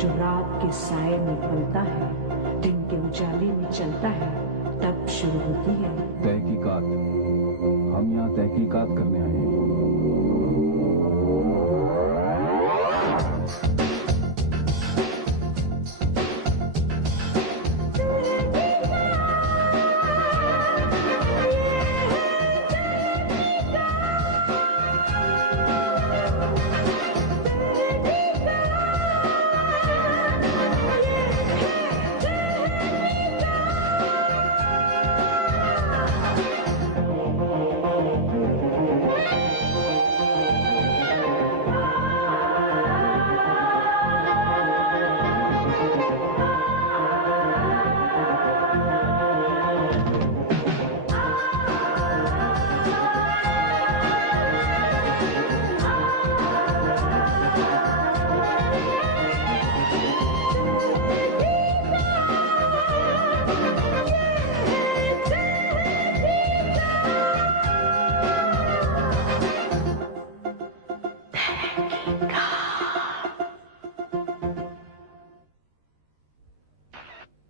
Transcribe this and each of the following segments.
जो रात के साए में पलता है, दिन के उजाले में चलता है, तब शुरू होती है तहकीकात। हम यहाँ तहकीकात करने आए हैं।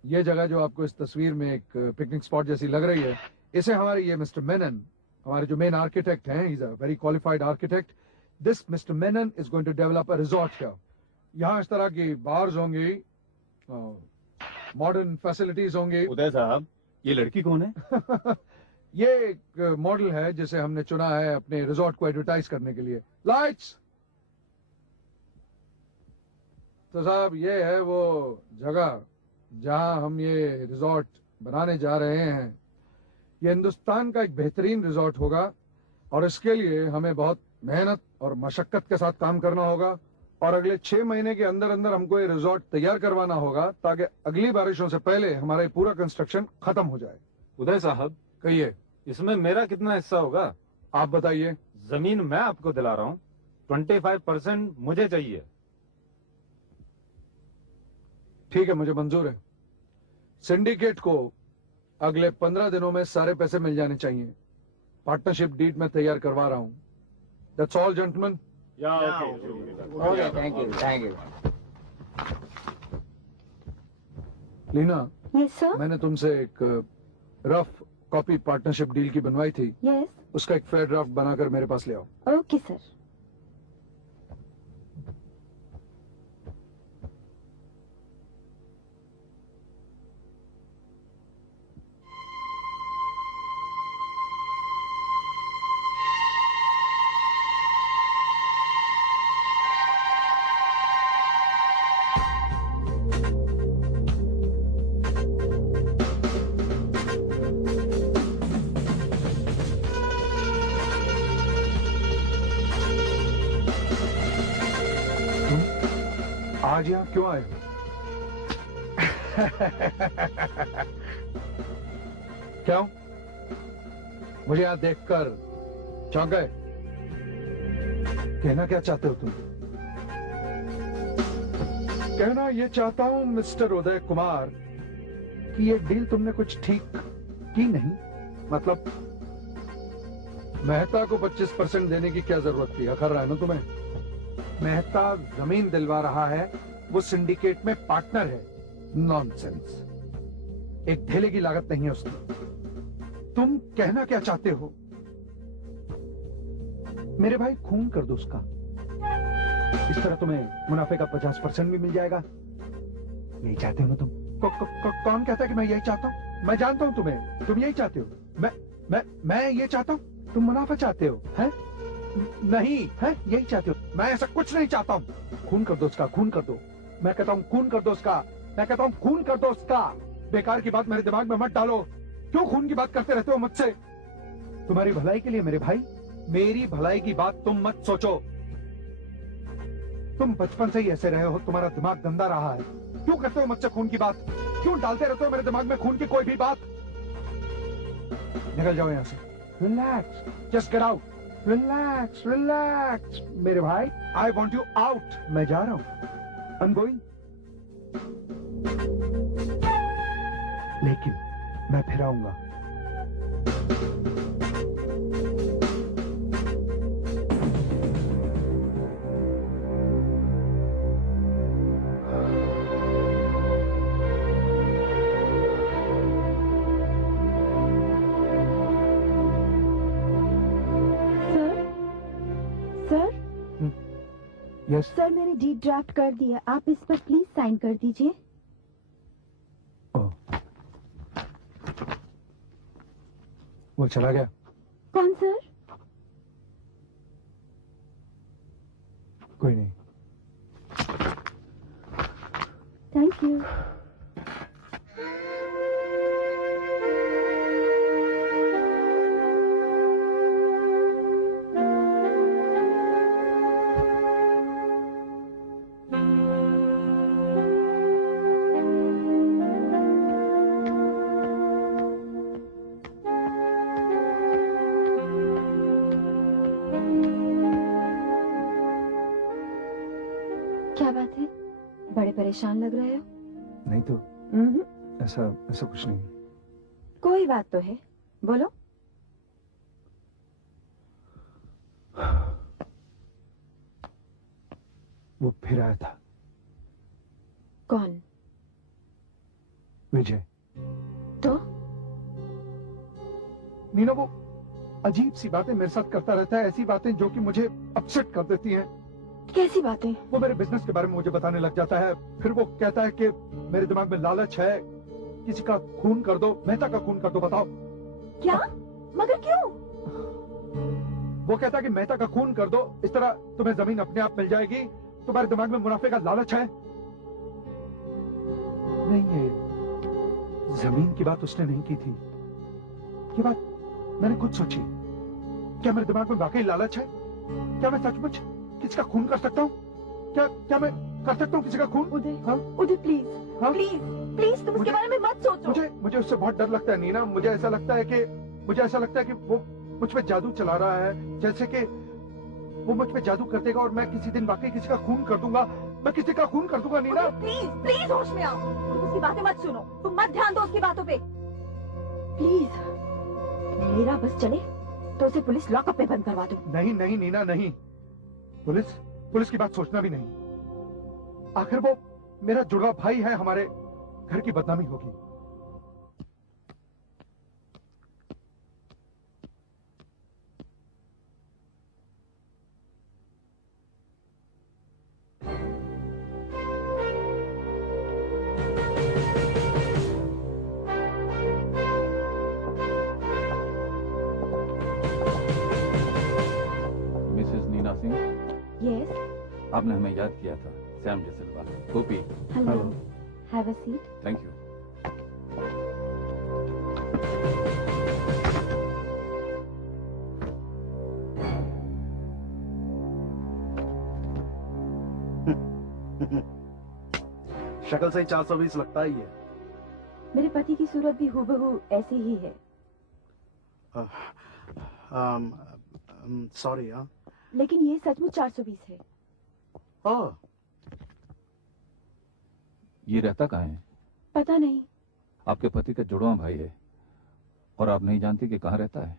ये जगह जो आपको इस तस्वीर में एक पिकनिक स्पॉट जैसी लग रही है, इसे हमारे ये मिस्टर मेनन, हमारे जो मेन आर्किटेक्ट हैं, he is a very qualified architect. This mister Menon is going to develop a resort here. यहाँ इस तरह की बार्स होंगी, मॉडर्न फैसिलिटीज होंगी। उदय साहब, ये लड़की कौन है? ये एक मॉडल है जिसे हमने चुना है अपने रिजॉर्ट को एडवर्टाइज करने के लिए। लाइट्स। तो साहब, ये है वो जगह जहां हम ये रिजॉर्ट बनाने जा रहे हैं। ये हिंदुस्तान का एक बेहतरीन रिजॉर्ट होगा और इसके लिए हमें बहुत मेहनत और मशक्कत के साथ काम करना होगा और अगले 6 महीने के अंदर अंदर हमको ये रिजॉर्ट तैयार करवाना होगा ताकि अगली बारिशों से पहले हमारा ये पूरा कंस्ट्रक्शन खत्म हो जाए। उदय साहब, कहिए, इसमें मेरा कितना हिस्सा होगा? आप बताइए। जमीन मैं आपको दिला रहा हूँ, 25% मुझे चाहिए। ठीक है, मुझे मंजूर है। सिंडिकेट को अगले 15 दिनों में सारे पैसे मिल जाने चाहिए। पार्टनरशिप डीड में तैयार करवा रहा हूं। That's all gentleman. Okay, thank you. Leena, yes sir. मैंने तुमसे एक रफ कॉपी पार्टनरशिप डील की बनवाई थी। यस। उसका एक फेयर ड्राफ्ट बनाकर मेरे पास ले आओ। Okay sir. आज यहाँ क्यों आए? क्यों? मुझे यहाँ देखकर चौंक गए? कहना क्या चाहते हो तुम? कहना ये चाहता हूं मिस्टर उदय कुमार कि ये डील तुमने कुछ ठीक की नहीं। मतलब मेहता को 25% देने की क्या जरूरत थी? अखर रहा है ना तुम्हें? मेहता जमीन दिलवा रहा है, वो सिंडिकेट में पार्टनर है। नॉनसेंस। एक ढेले की लागत नहीं है उसकी। तुम कहना क्या चाहते हो? मेरे भाई, खून कर दो उसका। इस तरह तुम्हें मुनाफे का 50% भी मिल जाएगा। यही चाहते हो ना तुम? कौन कहता है कि मैं यही चाहता हूं? मैं जानता हूं तुम्हें, तुम यही चाहते हो। मैं ये चाहता हूं, तुम मुनाफा चाहते हो, हैं? नहीं है, यही चाहते हो। मैं ऐसा कुछ नहीं चाहता हूं। खून कर दो उसका, खून कर दो। मैं कहता हूं खून कर दो उसका। मैं कहता हूं खून कर दो उसका। बेकार की बात मेरे दिमाग में मत डालो। क्यों खून की बात करते रहते हो मुझसे? तुम्हारी भलाई के लिए मेरे भाई, मेरी भलाई की बात तुम मत सोचो। तुम बचपन से ही ऐसे रहे हो, तुम्हारा दिमाग गंदा रहा है। क्यों करते हो मुझसे खून की बात? क्यों डालते रहते हो मेरे दिमाग में खून की कोई भी बात? निकल जाओ यहां से। Relax, just get out. Relax relax मेरे भाई, आई वॉन्ट यू आउट। मैं जा रहा हूं, आई एम गोइंग। लेकिन मैं फिर आऊंगा। यस सर मैंने डीड ड्राफ्ट कर दिया, आप इस पर प्लीज साइन कर दीजिए। वो चला गया। कौन सर? कोई नहीं। Thank you. क्या बात है, बड़े परेशान लग रहे हो? नहीं तो ऐसा ऐसा कुछ नहीं। कोई बात तो है, बोलो। वो फिर आया था, कौन? विजय। तो नीना वो अजीब सी बातें मेरे साथ करता रहता है, ऐसी बातें जो कि मुझे अपसेट कर देती हैं। कैसी बातें? वो मेरे बिजनेस के बारे में मुझे बताने लग जाता है, फिर वो कहता है कि मेरे दिमाग में लालच है, किसी का खून कर दो, मेहता का खून कर दो। बताओ क्या? मगर क्यों? वो कहता है कि मेहता का खून कर दो, इस तरह तुम्हें जमीन अपने आप मिल जाएगी, तुम्हारे दिमाग में मुनाफे का लालच है। नहीं, ये जमीन की बात उसने नहीं की थी, ये बात मैंने खुद सोची। क्या मेरे दिमाग में वाकई लालच है? क्या मैं सचमुच किसी का खून कर सकता हूँ? क्या मैं कर सकता हूँ किसी का खून? उदय, हाँ? उदय प्लीज, हाँ? प्लीज प्लीज तुम उसके बारे में मत सोचो। मुझे उससे बहुत डर लगता है नीना। मुझे ऐसा लगता है कि वो मुझ पे जादू चला रहा है, जैसे कि वो मुझ पे जादू कर देगा और मैं किसी दिन वाकई किसी का खून कर दूंगा। मैं किसी का खून कर दूंगा नीना। प्लीज प्लीज होश में आओ, तुम उसकी बातें मत सुनो, तुम मत ध्यान दो उसकी बातों पे प्लीज। मेरा बस चले तो उसे पुलिस लॉकअप में बंद करवा दो। नहीं नहीं नीना, नहीं। पुलिस की बात सोचना भी नहीं। आखिर वो मेरा जुड़वा भाई है, हमारे घर की बदनामी होगी। मिसेस नीना सिंह, यस, आपने हमें याद किया था। Sam D'Silva, Gopi. Hello, have a seat. Thank you. शक्ल से 420 लगता ही है। मेरे पति की सूरत भी हूबहू ऐसी ही है। सॉरी। हाँ, लेकिन ये सचमुच 420 है। ओह, ये रहता कहाँ है? पता नहीं, आपके पति का जुड़वा भाई है और आप नहीं जानती कि कहाँ रहता है?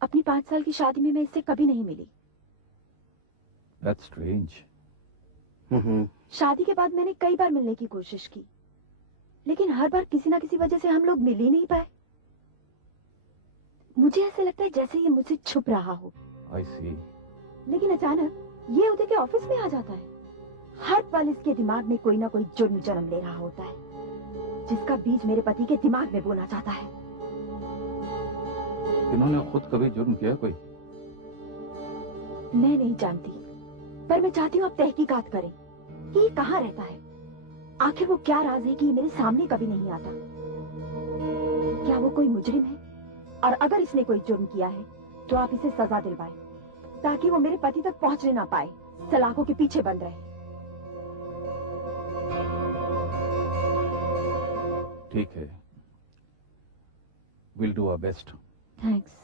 अपनी 5 साल की शादी में मैं इससे कभी नहीं मिली। That's strange. शादी के बाद मैंने कई बार मिलने की कोशिश की, लेकिन हर बार किसी ना किसी वजह से हम लोग मिल ही नहीं पाए। मुझे ऐसे लगता है जैसे ये मुझसे छुप रहा हो। आई सी। लेकिन अचानक ये उदय के ऑफिस में आ जाता है। हर पल इसके दिमाग में कोई ना कोई जुर्म जन्म ले रहा होता है, जिसका बीज मेरे पति के दिमाग में बोना चाहता है। इन्होंने खुद कभी जुर्म किया कोई? मैं नहीं जानती, पर मैं चाहती हूँ आप तहकीकात करें कि ये कहाँ रहता है। आखिर वो क्या राज है कि ये मेरे सामने कभी नहीं आता। क्या वो कोई मुजरिम है? और अगर इसने कोई जुर्म किया है तो आप इसे सजा दिलवाएं, ताकि वो मेरे पति तक पहुंचने ना पाए, सलाखों के पीछे बंद रहे। ठीक है, will do our best. Thanks.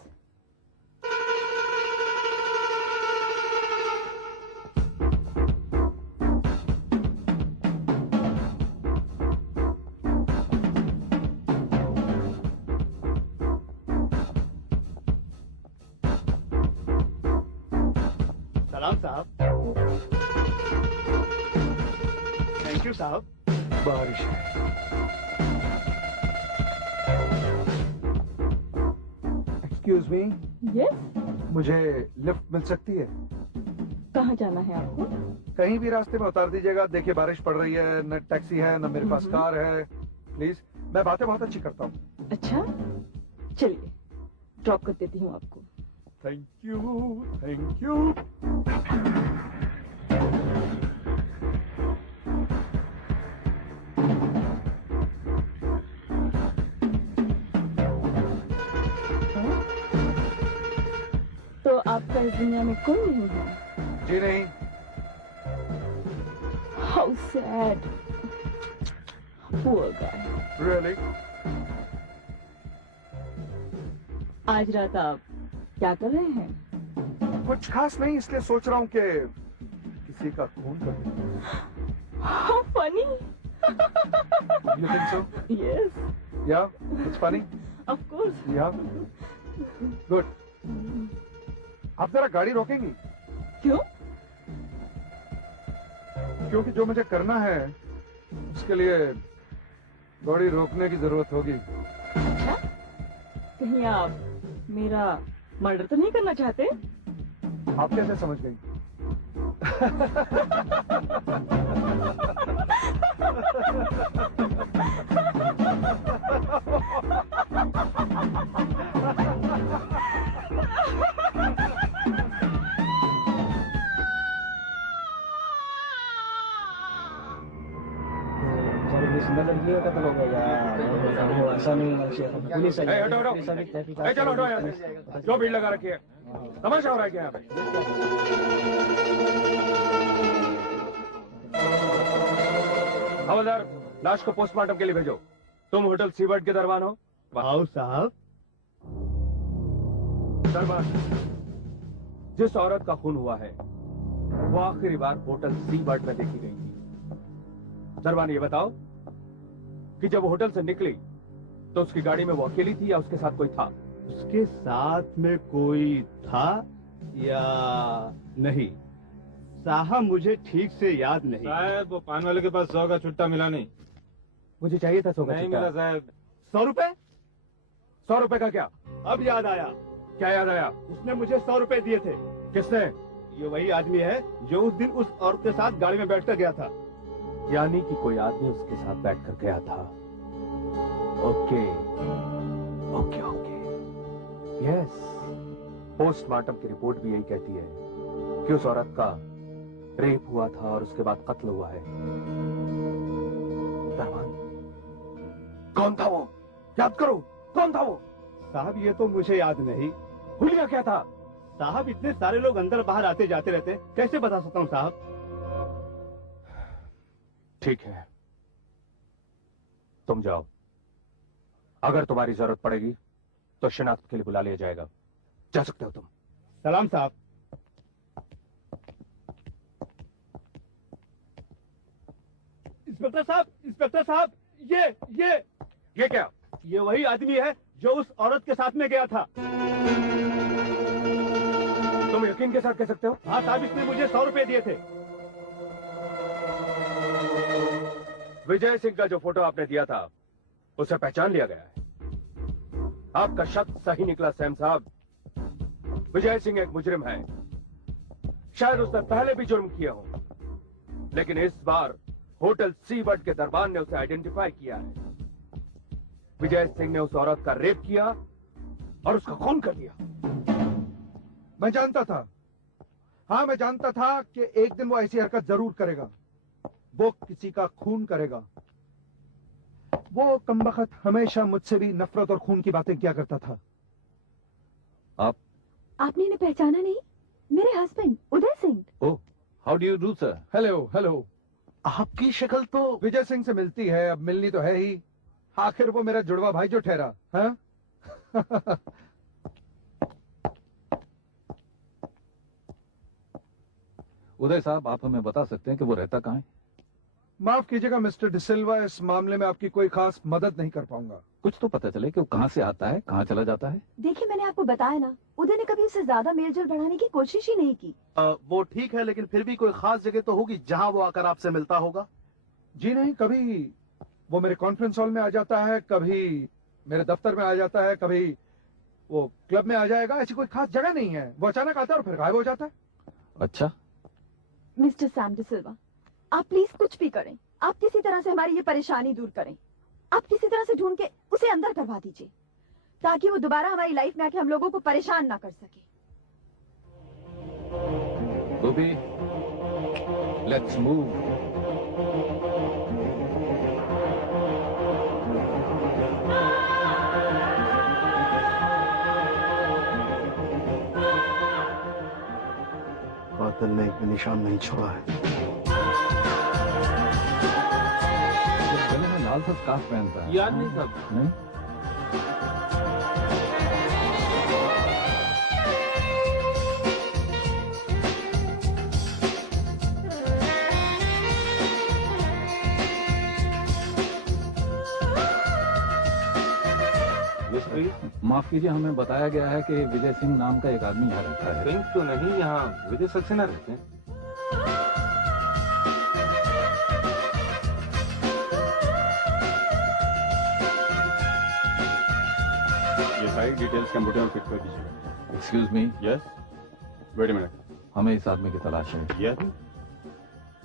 सलाम साहब। थैंक यू साहब। बारिश है। एक्सक्यूज मी, यस, मुझे लिफ्ट मिल सकती है? कहाँ जाना है आपको? कहीं भी रास्ते में उतार दीजिएगा। देखिए बारिश पड़ रही है, न टैक्सी है न मेरे पास कार है। प्लीज, मैं बातें बहुत अच्छी करता हूँ। अच्छा, चलिए ड्रॉप कर देती हूँ आपको। Thank you, thank you. तो आपका इस दुनिया में कोई नहीं है? जी नहीं। How sad, poor guy. Really? आज रात आप क्या कर रहे हैं? कुछ खास नहीं, इसलिए सोच रहा हूँ कि किसी का खून कर दूं। How funny. You think so? Yes, Yeah, it's funny. Of course. Yeah. Good. आप जरा गाड़ी रोकेंगी? क्यों? क्योंकि जो मुझे करना है उसके लिए गाड़ी रोकने की जरूरत होगी। अच्छा, कहीं आप मेरा मर्डर तो नहीं करना चाहते? आप कैसे समझ गई? सुंदर लड़की का कत्ल हो गया यार। वो ऐसा नहीं होना चाहिए था। पुलिस आई। हटो हटो, पुलिस अभी तहकीकात ए, चलो हटो यहाँ कर से। रही है। जो भीड़ लगा रखी है, तमाशा हो रहा है क्या यहाँ पे? हवलदार, लाश को पोस्टमार्टम के लिए भेजो। तुम होटल सीबर्ड के दरबान हो? आओ साहब। दरबान, जिस औरत का खून हुआ है वो आखिरी बार होटल सीबर्ड में देखी गई थी। दरबान, ये बताओ कि जब होटल से निकली तो उसकी गाड़ी में वो अकेली थी या उसके साथ कोई था? उसके साथ में कोई था या नहीं साहब, मुझे ठीक से याद नहीं। साहब, वो पान वाले के पास 100 का छुट्टा मिला नहीं। मुझे चाहिए था 100 का नहीं छुट्टा। मिला साहब। 100 रुपए? 100 रुपए का क्या? अब याद आया, क्या याद आया? उसने मुझे 100 रुपए दिए थे। किसने? ये वही आदमी है जो उस दिन उस औरत के साथ गाड़ी में बैठकर गया था। यानी कि कोई आदमी उसके साथ बैठकर गया था। Okay okay okay, yes. Postmortem की रिपोर्ट भी यही कहती है कि उस औरत का रेप हुआ था और उसके बाद कत्ल हुआ है। दरबान, कौन था वो? याद करो, कौन था वो? साहब ये तो मुझे याद नहीं। हुलिया क्या था? साहब इतने सारे लोग अंदर बाहर आते जाते रहते, कैसे बता सकता हूँ साहब। ठीक है, तुम जाओ। अगर तुम्हारी जरूरत पड़ेगी तो शिनाख्त के लिए बुला लिया जाएगा। जा सकते हो तुम। सलाम साहब। इंस्पेक्टर साहब, इंस्पेक्टर साहब, ये क्या? ये वही आदमी है जो उस औरत के साथ में गया था। तुम यकीन के साथ कह सकते हो? हाँ साहब, इसने मुझे 100 रुपए दिए थे। विजय सिंह का जो फोटो आपने दिया था उसे पहचान लिया गया है। आपका शक सही निकला सैम साहब। विजय सिंह एक मुजरिम है। शायद उसने पहले भी जुर्म किया हो, लेकिन इस बार होटल सीबर्ड के दरबान ने उसे आइडेंटिफाई किया है। विजय सिंह ने उस औरत का रेप किया और उसका खून कर दिया। मैं जानता था, हाँ मैं जानता था कि एक दिन वो ऐसी हरकत जरूर करेगा। वो किसी का खून करेगा। वो कमबख्त हमेशा मुझसे भी नफरत और खून की बातें किया करता था। आपने इन्हें पहचाना नहीं? मेरे husband Uday Singh. Oh, how do you do sir? Hello hello. आपकी शक्ल तो विजय सिंह से मिलती है, अब मिलनी तो है ही। आखिर वो मेरा जुड़वा भाई जो ठहरा। हाँ? उदय साहब, आप हमें बता सकते हैं कि वो रहता कहाँ है? माफ कीजिएगा मिस्टर डिसिल्वा, इस मामले में आपकी कोई खास मदद नहीं कर पाऊंगा। कुछ तो पता चले कि वो कहाँ से आता है, कहाँ चला जाता है। देखिए मैंने आपको बताया ना, उदय ने कभी उससे ज्यादा मेलजोल बढ़ाने की कोशिश ही नहीं की। वो ठीक है, लेकिन फिर भी कोई खास जगह तो होगी जहां वो आकर आपसे मिलता होगा। जी नहीं, कभी वो मेरे कॉन्फ्रेंस हॉल में आ जाता है, कभी मेरे दफ्तर में आ जाता है, कभी वो क्लब में आ जाएगा। ऐसी कोई खास जगह नहीं है। वो अचानक आता है और फिर गायब हो जाता है। अच्छा, मिस्टर सैम डिसिल्वा, आप प्लीज कुछ भी करें, आप किसी तरह से हमारी ये परेशानी दूर करें। आप किसी तरह से ढूंढ के उसे अंदर करवा दीजिए ताकि वो दोबारा हमारी लाइफ में आके हम लोगों को परेशान ना कर सके। गोपी, लेट्स मूव। कातिल ने एक भी निशान नहीं छोड़ा है। गले में लाल सा स्कार्फ पहनता है। याद नहीं साहब। नहीं? माफ कीजिए, हमें बताया गया है कि विजय सिंह नाम का एक आदमी यहाँ रहता है। सिंह तो नहीं, यहाँ विजय सक्सेना रहते हैं। ये सारी डिटेल्स कंप्यूटर में फिट कर दीजिए। Excuse me, yes, wait a minute. हमें इस आदमी की तलाश है। यस,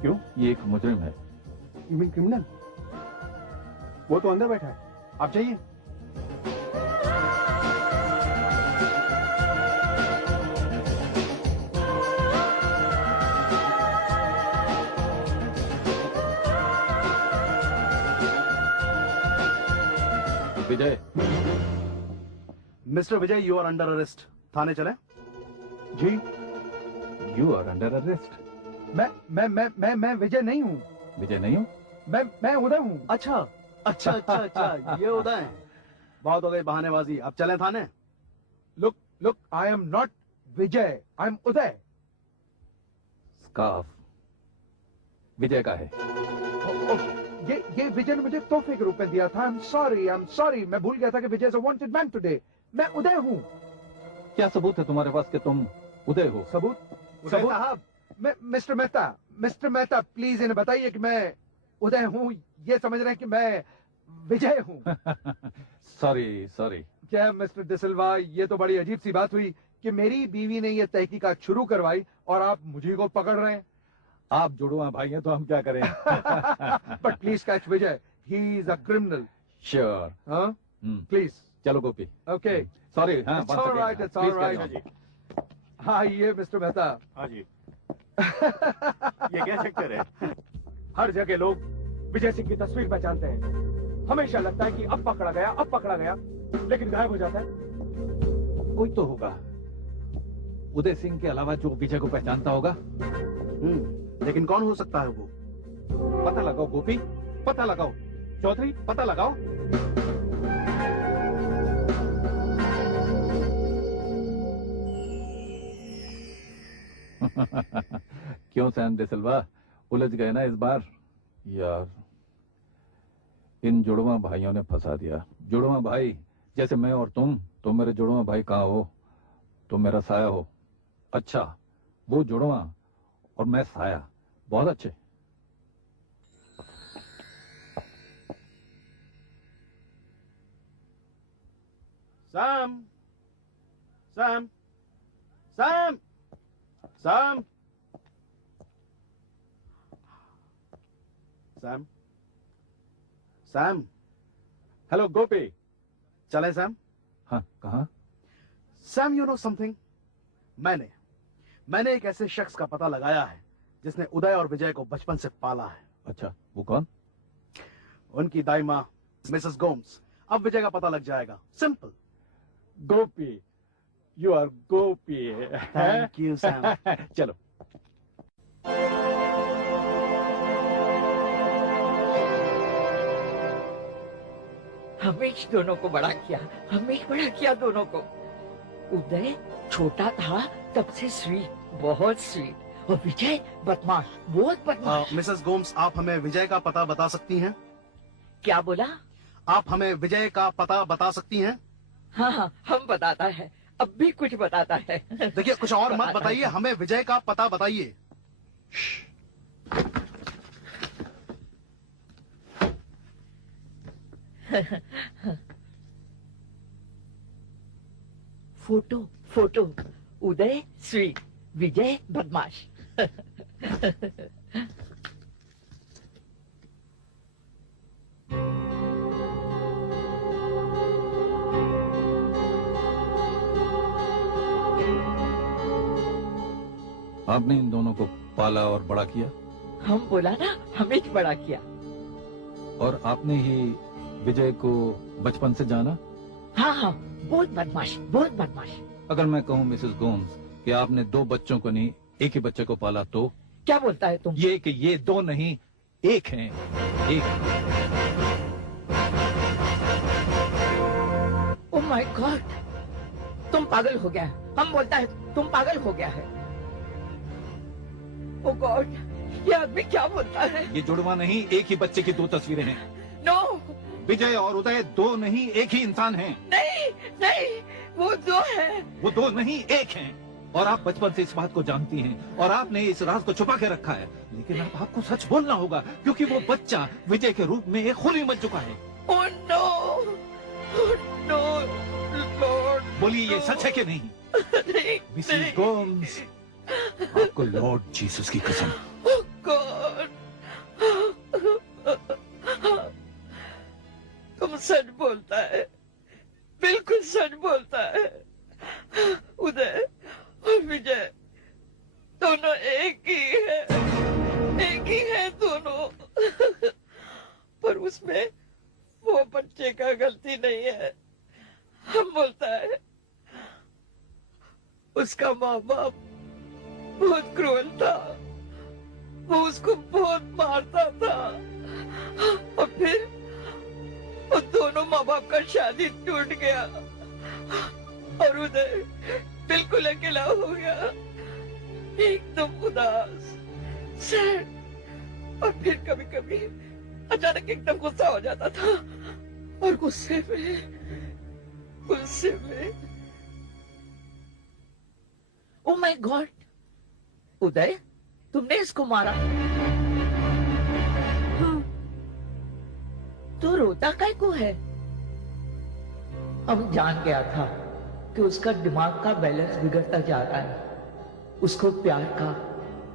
क्यों? ये एक मुजरिम है। You mean criminal? वो तो अंदर बैठा है, आप जाइए। Vijay, mister Vijay, you are under arrest. थाने चले। जी, यू आर अंडर अरेस्ट। मैं विजय नहीं हूँ। विजय नहीं हो? मैं उदय हूँ। अच्छा अच्छा अच्छा अच्छा, ये उदय हैं। बहुत हो गई बहानेबाजी, अब चलें थाने। Look, I am not Vijay, I am Uday. Scarf Vijay का है। ये विजय ने मुझे तोहफे के रूप में दिया था। I'm sorry, मैं भूल गया था कि विजय is a wanted man today. मैं उदय हूँ। क्या सबूत है तुम्हारे पास कि तुम उदय हो? सबूत साहब, मिस्टर मेहता प्लीज इन्हें बताइए कि मैं उदय हूँ। ये समझ रहे हैं कि मैं विजय हूँ। सॉरी। क्या मिस्टर डिसिल्वा, ये तो बड़ी अजीब सी बात हुई कि मेरी बीवी ने ये तहकीकात शुरू करवाई और आप मुझे को पकड़ रहे हैं। आप जुड़वा भाई हैं तो हम क्या करें? But please catch Vijay, he is a criminal. Sure. हाँ प्लीज। चलो गोपी। Okay, sorry. हाँ, It's all right, it's all right. हाँ ये मिस्टर मेहता। हाँ जी। ये क्या चक्कर है? हर जगह लोग विजय सिंह की तस्वीर पहचानते हैं। हमेशा लगता है कि अब पकड़ा गया, लेकिन गायब हो जाता है। कोई तो होगा उदय सिंह के अलावा जो विजय को पहचानता होगा। लेकिन कौन हो सकता है वो? पता लगाओ गोपी, पता लगाओ। चौधरी, पता लगाओ। क्यों सैम डिसिल्वा, उलझ गए ना इस बार? यार, इन जुड़वा भाइयों ने फंसा दिया। जुड़वा भाई जैसे मैं और तुम मेरे जुड़वा भाई कहाँ हो? तुम मेरा साया हो। अच्छा, वो जुड़वा और मैं साया, बहुत अच्छे। Sam Sam Sam Sam Sam Sam. Hello Gopi. चले सैम? हाँ, कहाँ? Sam, you know something? मैंने एक ऐसे शख्स का पता लगाया है जिसने उदय और विजय को बचपन से पाला है। अच्छा, वो कौन? उनकी दाई माँ मिसेस गोम्स। अब विजय का पता लग जाएगा। Simple. Gopi, you are Gopi. Thank you Sam. चलो। हमेश दोनों को बड़ा किया दोनों को। उदय छोटा था तब से स्वीट, बहुत स्वीट, और विजय बदमाश, बहुत बदमाश। मिसेस गोम्स, आप हमें विजय का पता बता सकती हैं? क्या बोला? आप हमें विजय का पता बता सकती हैं? हाँ, हम बताता है, अब भी कुछ बताता है। देखिए, कुछ और मत बताइए, हमें विजय का पता बताइए। फोटो, उदय स्वीट, विजय बदमाश। आपने इन दोनों को पाला और बड़ा किया, हम बोला ना, हमें ही बड़ा किया। और आपने ही विजय को बचपन से जाना। हाँ हाँ, बहुत बदमाश, बहुत बदमाश। अगर मैं कहूँ मिसेस गोम्स कि आपने 2 बच्चों को नहीं एक ही बच्चे को पाला, तो क्या बोलता है तुम? ये कि ये 2 नहीं 1 हैं, 1। ओ माय गॉड, तुम पागल हो गया है। हम बोलता है तुम पागल हो गया है। ओ गॉड, ये आदमी क्या बोलता है? ये जुड़वा नहीं, एक ही बच्चे की 2 तस्वीरें हैं। नो, विजय और उदय 2 नहीं 1 ही इंसान हैं। नहीं नहीं, वो 2 है। वो 2 नहीं 1 हैं। और आप बचपन से इस बात को जानती हैं और आपने इस राज को छुपा के रखा है। लेकिन अब आपको सच बोलना होगा, क्योंकि वो बच्चा विजय के रूप में एक खूनी बन चुका है। Oh no, no lord. बोलिए, ये सच है कि नहीं? नहीं, मिसेस नहीं। गोम्स, आपको लॉर्ड जीसस की कसम। Oh God! तुम सच बोलता है, बिल्कुल सच बोलता है। उदय और विजय दोनों एक ही है दोनों। पर उसमें वो बच्चे का गलती नहीं है। हम बोलता है उसका माँ बाप बहुत क्रूर था, वो उसको बहुत मारता था। और फिर वो दोनों माँ बाप का शादी टूट गया और उदय बिल्कुल अकेला हो गया, एकदम उदास, सैड। और फिर कभी कभी अचानक एकदम गुस्सा हो जाता था और गुस्से में ओ माय गॉड, उदय तुमने इसको मारा? हाँ। तो रोता काय को है? हम जान गया था कि उसका दिमाग का बैलेंस बिगड़ता जा रहा है। उसको प्यार का,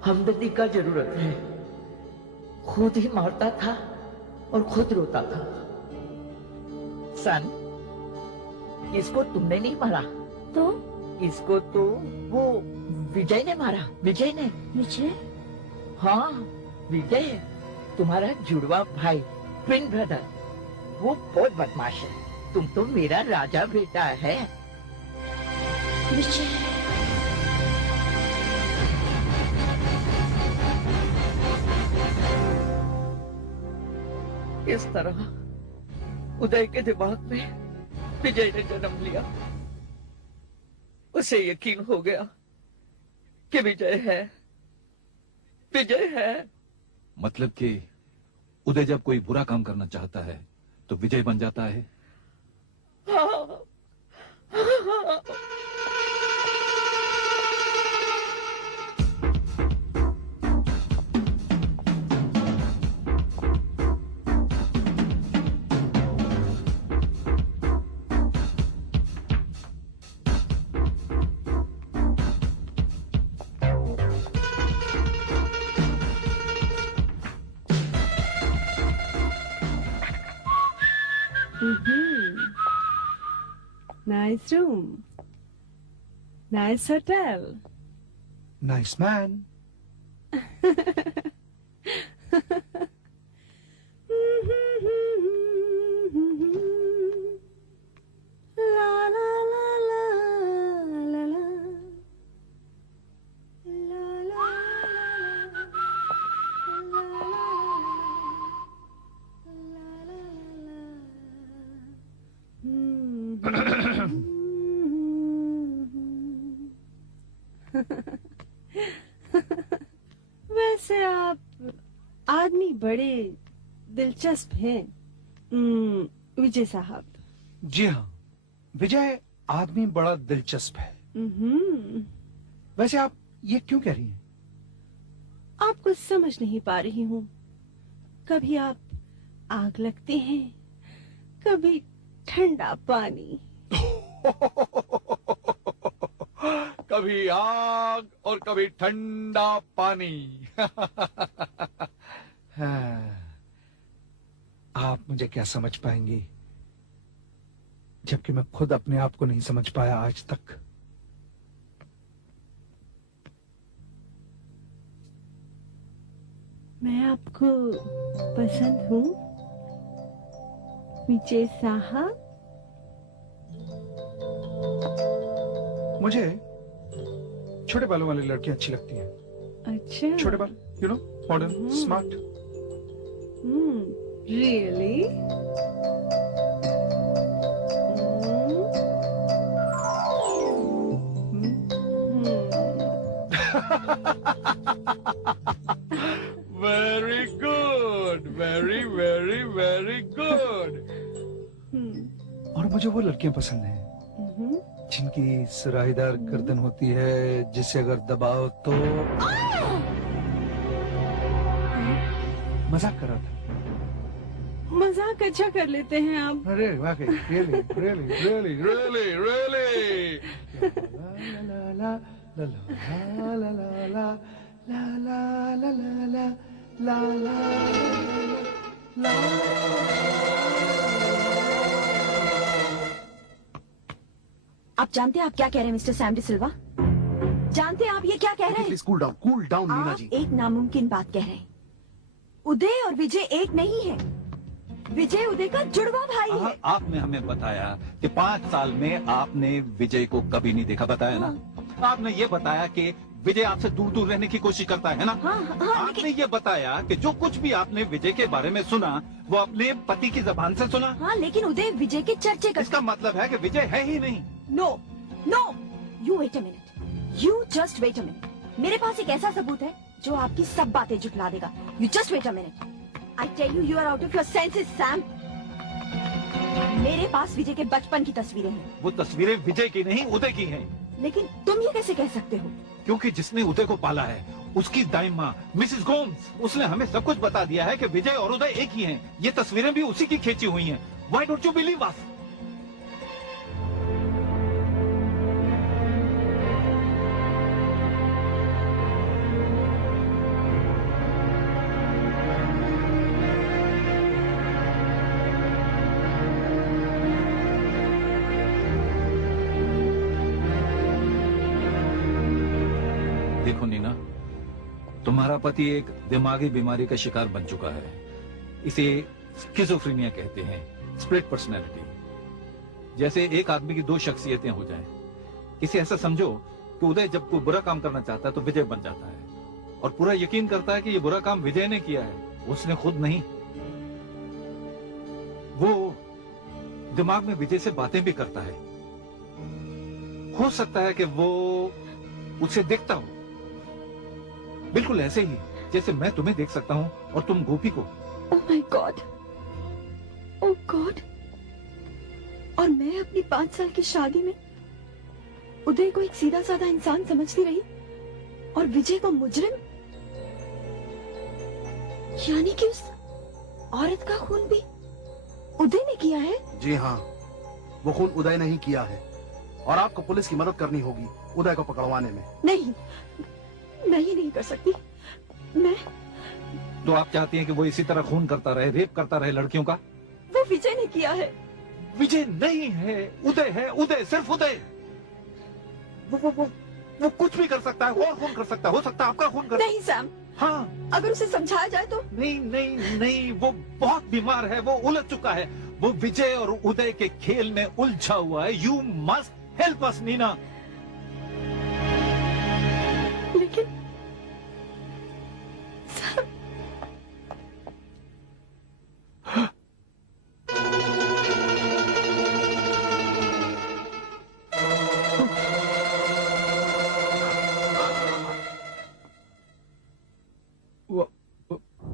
हमदर्दी का जरूरत है। खुद ही मारता था और खुद रोता था। सन, इसको तुमने नहीं मारा। तो इसको तो वो विजय ने मारा। विजय ने। विजय? हाँ, विजय तुम्हारा जुड़वा भाई, ट्विन ब्रदर। वो बहुत बदमाश है। तुम तो मेरा राजा बेटा है। विजय? इस तरह उदय के दिमाग में विजय ने जन्म लिया। उसे यकीन हो गया कि विजय है। मतलब कि उदय जब कोई बुरा काम करना चाहता है तो विजय बन जाता है। हाँ, हाँ। Nice room. Nice hotel. Nice man. La la la la la la. La la la la वैसे आप आदमी बड़े दिलचस्प हैं, विजय साहब। जी हाँ, विजय आदमी बड़ा दिलचस्प है। वैसे आप ये क्यों कह रही हैं? आपको समझ नहीं पा रही हूँ। कभी आप आग लगते हैं, कभी ठंडा पानी। कभी आग और कभी ठंडा पानी। आप मुझे क्या समझ पाएंगी, जबकि मैं खुद अपने आप को नहीं समझ पाया आज तक। मैं आपको पसंद हूँ विजय साहब। मुझे छोटे बालों वाली लड़की अच्छी लगती है। अच्छा। छोटे बाल, you know, modern, smart. Really? Very good, very very very good. और मुझे वो लड़कियां पसंद हैं जिनकी सुराहीदार गर्दन होती है, जिसे अगर दबाओ तो। मजाक कर रहा था। मजाक अच्छा कर लेते हैं आप। अरे वाकई, really really really really really. ला ला ला ला ला ला ला ला ला ला ला ला ला ला। आप जानते हैं आप क्या कह रहे हैं मिस्टर सैम डी सिल्वा? जानते हैं आप ये क्या कह रहे हैं? प्लीज कूल डाउन नीना आप जी। एक नामुमकिन बात कह रहे हैं। उदय और विजय एक नहीं है। विजय उदय का जुड़वा भाई है। आपने हमें बताया कि 5 साल में आपने विजय को कभी नहीं देखा, बताया ना? आपने ये बताया कि विजय आपसे दूर दूर रहने की कोशिश करता है ना? हाँ, आपने ये बताया कि जो कुछ भी आपने विजय के बारे में सुना वो अपने पति की जबान से सुना। हाँ, लेकिन उदय विजय के चर्चे कर। इसका मतलब है कि विजय है ही नहीं। No no, you wait a minute, you just wait a minute. मेरे पास एक ऐसा सबूत है जो आपकी सब बातें जुटला देगा। You just wait a minute. I tell you, you are out of your senses Sam. मेरे पास विजय के बचपन की तस्वीरें हैं। वो तस्वीरें विजय की नहीं, उदय की हैं। लेकिन तुम ये कैसे कह सकते हो? क्योंकि जिसने उदय को पाला है उसकी दाई माँ मिसेस गोम्स, उसने हमें सब कुछ बता दिया है कि विजय और उदय एक ही हैं। ये तस्वीरें भी उसी की खींची हुई हैं। Why don't you believe us? देखो नीना, तुम्हारा पति एक दिमागी बीमारी का शिकार बन चुका है। इसे स्किज़ोफ्रेनिया कहते हैं, स्प्लिट पर्सनैलिटी। जैसे एक आदमी की 2 शख्सियतें हो जाएं। इसे ऐसा समझो कि उदय जब कोई बुरा काम करना चाहता है तो विजय बन जाता है और पूरा यकीन करता है कि ये बुरा काम विजय ने किया है, उसने खुद नहीं। वो दिमाग में विजय से बातें भी करता है। हो सकता है कि वो उसे देखता हो, बिल्कुल ऐसे ही जैसे मैं तुम्हें देख सकता हूँ और तुम गोपी को। Oh my God, oh God. और मैं अपनी 5 साल की शादी में उदय को एक सीधा साधा इंसान समझती रही और विजय को मुजरिम। यानी कि उस औरत का खून भी उदय ने किया है? जी हाँ, वो खून उदय ने ही किया है और आपको पुलिस की मदद करनी होगी उदय को पकड़वाने में। नहीं, मैं ये नहीं कर सकती। मैं तो आप चाहती हैं कि वो इसी तरह खून करता रहे, रेप करता रहे लड़कियों का? वो विजय ने किया है। विजय नहीं है, उदय है। उदय, सिर्फ उदय। वो कुछ भी कर सकता है, और खून कर सकता है, हो सकता है आपका खून कर। नहीं सैम, हाँ, अगर उसे समझाया जाए तो। नहीं नहीं नहीं, वो बहुत बीमार है, वो उलझ चुका है। वो विजय और उदय के खेल में उलझा हुआ है। You must help us Neena. लेकिन सैम,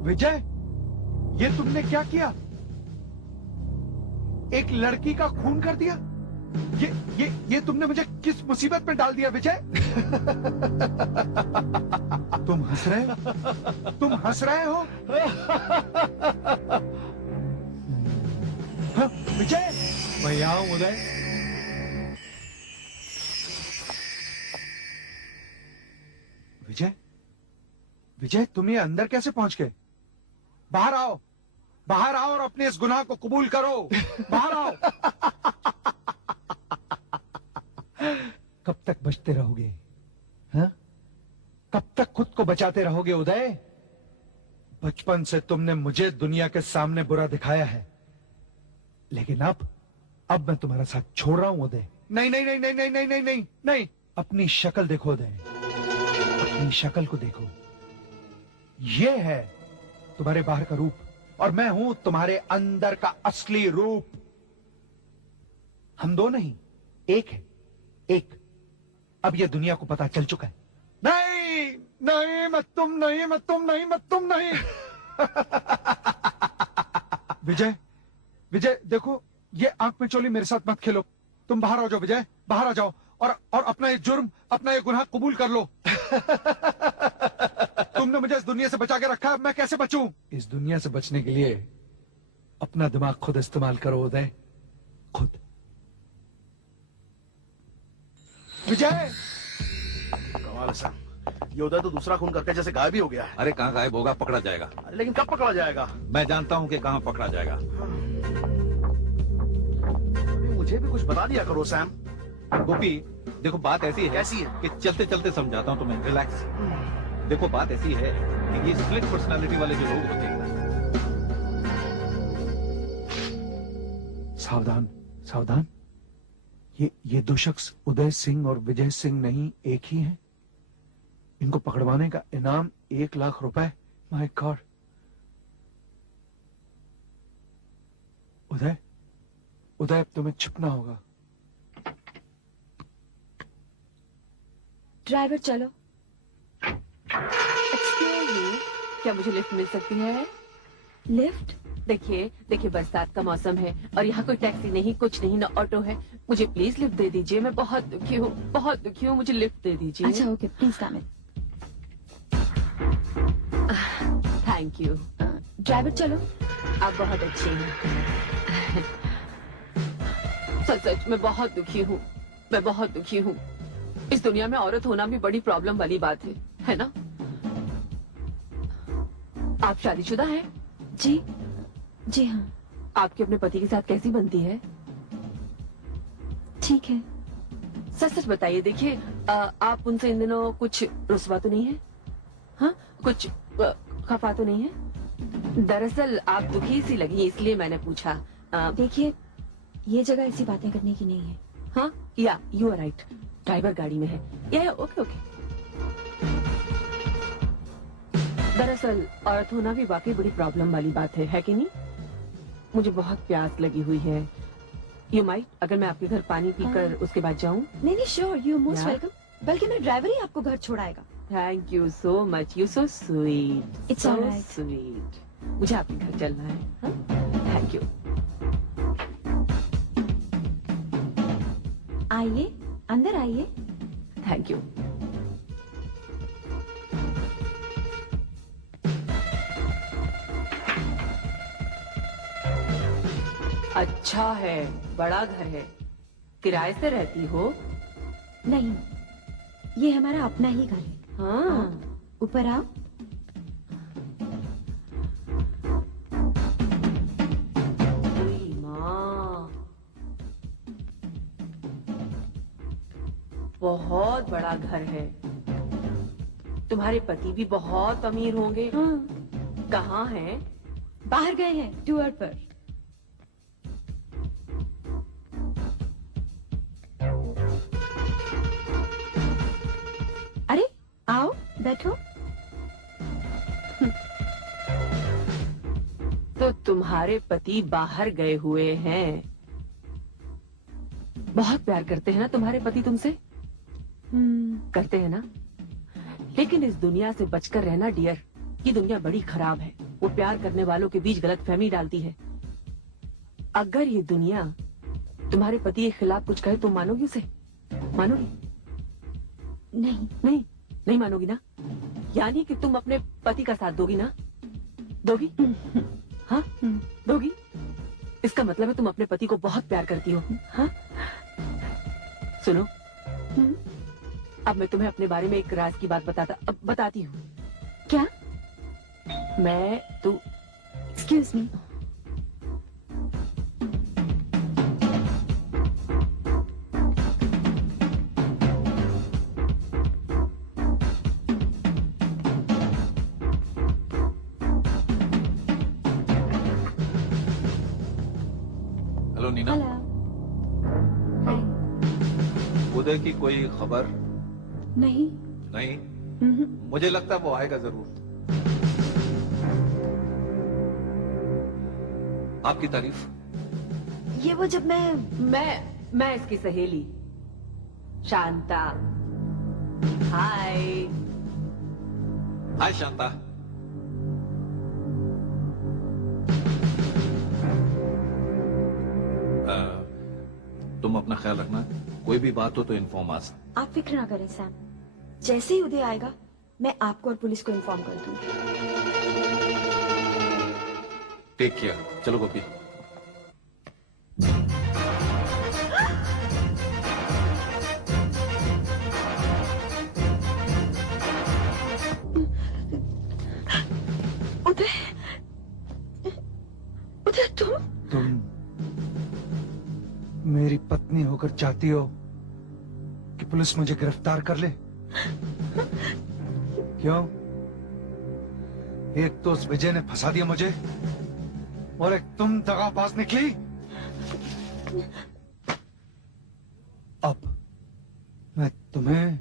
विजय, ये तुमने क्या किया? एक लड़की का खून कर दिया? ये तुमने मुझे किस मुसीबत में डाल दिया विजय? तुम हंस रहे हो? तुम हंस रहे हो? हाँ, विजय, मैं यहाँ हूं उदय। विजय, विजय। विजय, तुम ये अंदर कैसे पहुंच गए? बाहर आओ, बाहर आओ और अपने इस गुनाह को कबूल करो। बाहर आओ। कब तक बचते रहोगे? हाँ? कब तक खुद को बचाते रहोगे उदय? बचपन से तुमने मुझे दुनिया के सामने बुरा दिखाया है, लेकिन अब मैं तुम्हारा साथ छोड़ रहा हूं उदय। नहीं नहीं नहीं नहीं नहीं नहीं नहीं नहीं नहीं, अपनी शक्ल देखो उदय, अपनी शक्ल को देखो। ये है तुम्हारे बाहर का रूप और मैं हूं तुम्हारे अंदर का असली रूप। हम दो नहीं, एक है, एक। अब ये दुनिया को पता चल चुका है। नहीं नहीं, मत तुम नहीं, मत तुम नहीं, मत तुम नहीं। विजय, विजय देखो, ये आंख में चोली मेरे साथ मत खेलो। तुम बाहर आ जाओ विजय, बाहर आ जाओ और अपना ये जुर्म, अपना ये गुनाह कबूल कर लो। तुमने मुझे इस दुनिया से बचा के रखा, अब मैं कैसे बचूं? इस दुनिया से बचने के लिए अपना दिमाग खुद इस्तेमाल करो उदय, खुद। विजय! कमाल है सैम, ये उदय तो दूसरा खून करके जैसे गायब ही हो गया है। अरे कहाँ गायब होगा, पकड़ा जाएगा। अरे लेकिन कब पकड़ा जाएगा? मैं जानता हूँ कि कहाँ पकड़ा जाएगा। मुझे भी कुछ बता दिया करो सैम। गोपी देखो, बात ऐसी है कैसी है? कि चलते चलते समझाता हूँ तुम्हें, रिलैक्स। देखो बात ऐसी है कि ये स्प्लिट पर्सनालिटी वाले जो लोग होते हैं, सावधान सावधान, ये दो शख्स उदय सिंह और विजय सिंह नहीं, एक ही हैं। इनको पकड़वाने का इनाम 1 लाख रुपए। My God. उदय, उदय अब तुम्हें छुपना होगा। ड्राइवर चलो। एक्सक्यूज मी, क्या मुझे लिफ्ट मिल सकती है? लिफ्ट? देखिए बरसात का मौसम है और यहाँ कोई टैक्सी नहीं, कुछ नहीं, ना ऑटो है। मुझे प्लीज लिफ्ट दे दीजिए, मैं बहुत दुखी हूँ, बहुत दुखी हूँ, मुझे लिफ्ट दे दीजिए। अच्छा okay, please come in. Thank you. Driver चलो। आप बहुत अच्छे हैं। सच मैं बहुत दुखी हूँ, मैं बहुत दुखी हूँ। इस दुनिया में औरत होना भी बड़ी प्रॉब्लम वाली बात है ना? आप शादीशुदा हैं? जी जी हाँ। आपकी अपने पति के साथ कैसी बनती है? ठीक है। सच बताइए। देखिए आप उनसे इन दिनों कुछ रुस्वा तो नहीं है? हाँ, कुछ खफा तो नहीं है? दरअसल आप दुखी सी लगी, इसलिए मैंने पूछा। देखिए, ये जगह ऐसी बातें करने की नहीं है। हाँ, या यू आर राइट, ड्राइवर गाड़ी में है। या ओके ओके। दरअसल औरत होना भी वाकई बड़ी प्रॉब्लम वाली बात है कि नहीं? मुझे बहुत प्यास लगी हुई है। यू माइट, अगर मैं आपके घर पानी पीकर उसके बाद जाऊं? नहीं नहीं, sure, you most Yeah. Welcome. बल्कि मेरा ड्राइवर ही आपको घर छोड़ाएगा। Thank you so much, you so sweet, It's so all right. Sweet. मुझे आपके घर चलना है। Thank you. आइए, अंदर आइए। Thank you. अच्छा है, बड़ा घर है। किराए से रहती हो? नहीं, ये हमारा अपना ही घर है। हाँ। ऊपर आओ। ओई माँ, बहुत बड़ा घर है। तुम्हारे पति भी बहुत अमीर होंगे। हाँ, कहाँ हैं? बाहर गए हैं टूर पर। अरे आओ, बैठो। तो तुम्हारे पति बाहर गए हुए हैं। बहुत प्यार करते हैं ना तुम्हारे पति तुमसे? करते हैं ना? लेकिन इस दुनिया से बचकर रहना डियर, ये दुनिया बड़ी खराब है। वो प्यार करने वालों के बीच गलतफहमी डालती है। अगर ये दुनिया तुम्हारे पति के खिलाफ कुछ कहे तो मानोगी उसे? मानोगी? नहीं। नहीं, नहीं मानोगी ना? यानी कि तुम अपने पति का साथ दोगी ना? दोगी? हाँ, दोगी? इसका मतलब है तुम अपने पति को बहुत प्यार करती हो। हाँ? सुनो, अब मैं तुम्हें अपने बारे में एक राज की बात बताती हूँ। क्या? मैं तू excuse me. Hello Neena, hello. Hi. Uday की कोई खबर नहीं। नहीं? हम्म। मुझे लगता है वो आएगा जरूर। आपकी तारीफ। ये वो जब मैं इसकी सहेली शांता। हाय। हाय शांता। तुम अपना ख्याल रखना, कोई भी बात हो तो इन्फॉर्म आस। आप फिक्र ना करें सैम, जैसे ही उदय आएगा मैं आपको और पुलिस को इन्फॉर्म कर दूंगी। Take care. चलो गोपी। उदय, उदय तुम मेरी पत्नी होकर चाहती हो कि पुलिस मुझे गिरफ्तार कर ले? क्यों? एक तो उस विजय ने फंसा दिया मुझे, और एक तुम दगाबाज निकली। अब मैं तुम्हें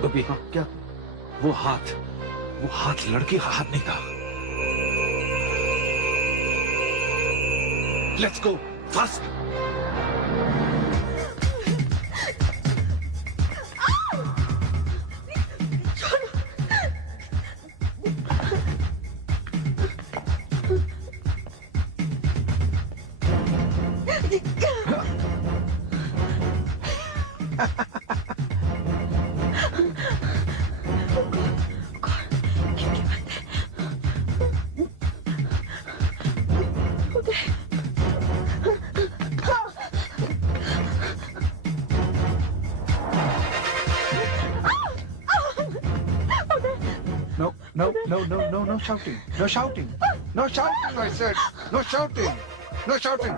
गोपी, हाँ, क्या? वो हाथ लड़की का हाथ नहीं था। Let's go fast. No shouting. No shouting. No shouting, I said. No shouting. No shouting.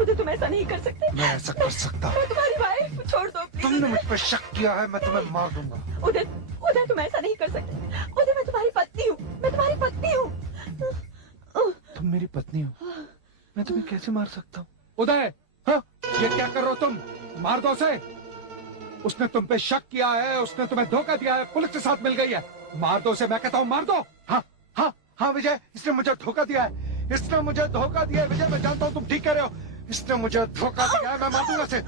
उदय तुम ऐसा नहीं कर सकते। मैं ऐसा कर सकता हूँ। मैं तुम्हारी वाइफ, छोड़ दो प्लीज। तुमने मुझ पर शक किया है, मैं तुम्हें मार दूंगा। उदय, उदय तुम ऐसा नहीं कर सकते। उदय मैं तुम्हारी पत्नी हूँ, मैं तुम्हारी पत्नी हूँ। तुम मेरी पत्नी हो, मैं तुम्हें कैसे मार सकता हूँ? उदय, हाँ? ये क्या कर रहे हो तुम? मार दो उसे। उसने तुम पे शक किया है, उसने तुम्हें धोखा दिया है, पुलिस के साथ मिल गई है। मार दो उसे, मैं कहता हूँ मार दो। हाँ हाँ हाँ विजय, इसने मुझे धोखा दिया है। इसने मुझे धोखा दिया है विजय, मैं जानता हूँ तुम ठीक कह रहे हो। इसने मुझे धोखा दिया है, मैं मार दूंगा इसे।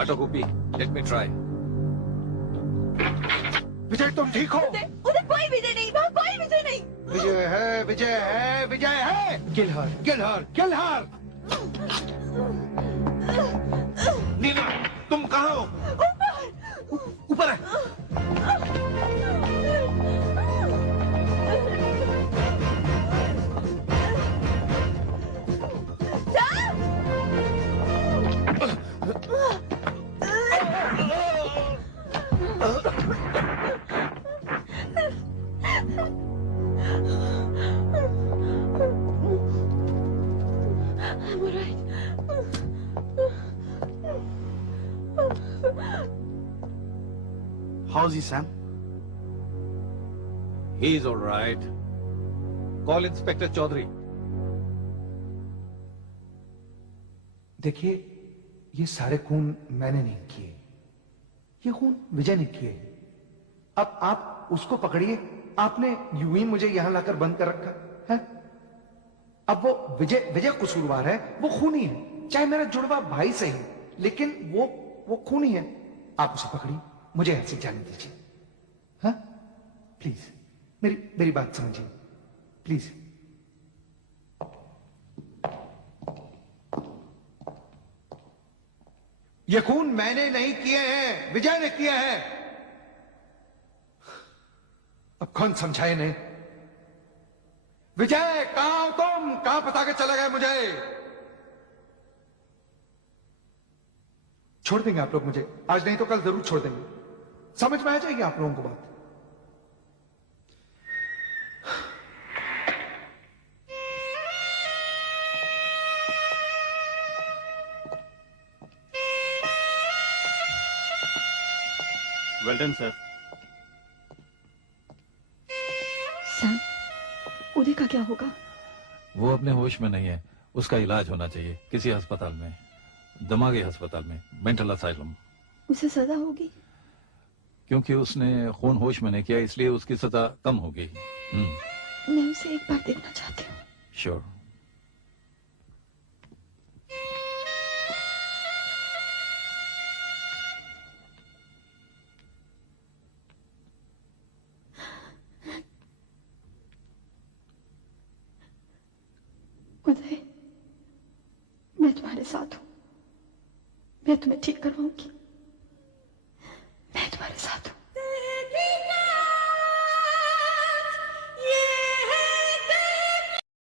हटो गोपी, लेट मी ट्राई। विजय तुम ठीक हो? उदय, उदय कोई विजय नहीं, वहाँ कोई विजय नहीं। विजय है, विजय है, विजय है। किल हर, किल हर, किल हर। नीना, तुम कहाँ हो? ऊपर है। I'm all right. How's he, Sam? He's all right. Call Inspector Chaudhary. देखिए, ये सारे खून मैंने नहीं किए, ये खून विजय ने किए। अब आप उसको पकड़िए। आपने यूं ही मुझे यहां लाकर बंद कर रखा है। अब वो विजय, विजय कसूरवार है, वो खूनी है, चाहे मेरा जुड़वा भाई सही, लेकिन वो खूनी है। आप उसे पकड़िए, मुझे ऐसे जाने दीजिए। हाँ प्लीज, मेरी बात समझिए प्लीज। ये खून मैंने नहीं किए हैं, विजय ने किए हैं। अब कौन समझाए इन्हें? विजय कहां हो तुम? कहां बता के चले गए मुझे? छोड़ देंगे आप लोग मुझे, आज नहीं तो कल जरूर छोड़ देंगे। समझ में आ जाएगी आप लोगों को बात। Well done sir. सैम, उदय का क्या होगा? वो अपने होश में नहीं है, उसका इलाज होना चाहिए किसी अस्पताल में, दिमागी अस्पताल में, मेंटल असाइलम। उसे सजा होगी? क्योंकि उसने खून होश में नहीं किया, इसलिए उसकी सजा कम होगी। मैं उसे एक बार देखना चाहती हूँ। श्योर। उदय, मैं तुम्हारे साथ हूँ। मैं तुम्हें ठीक करवाऊंगी।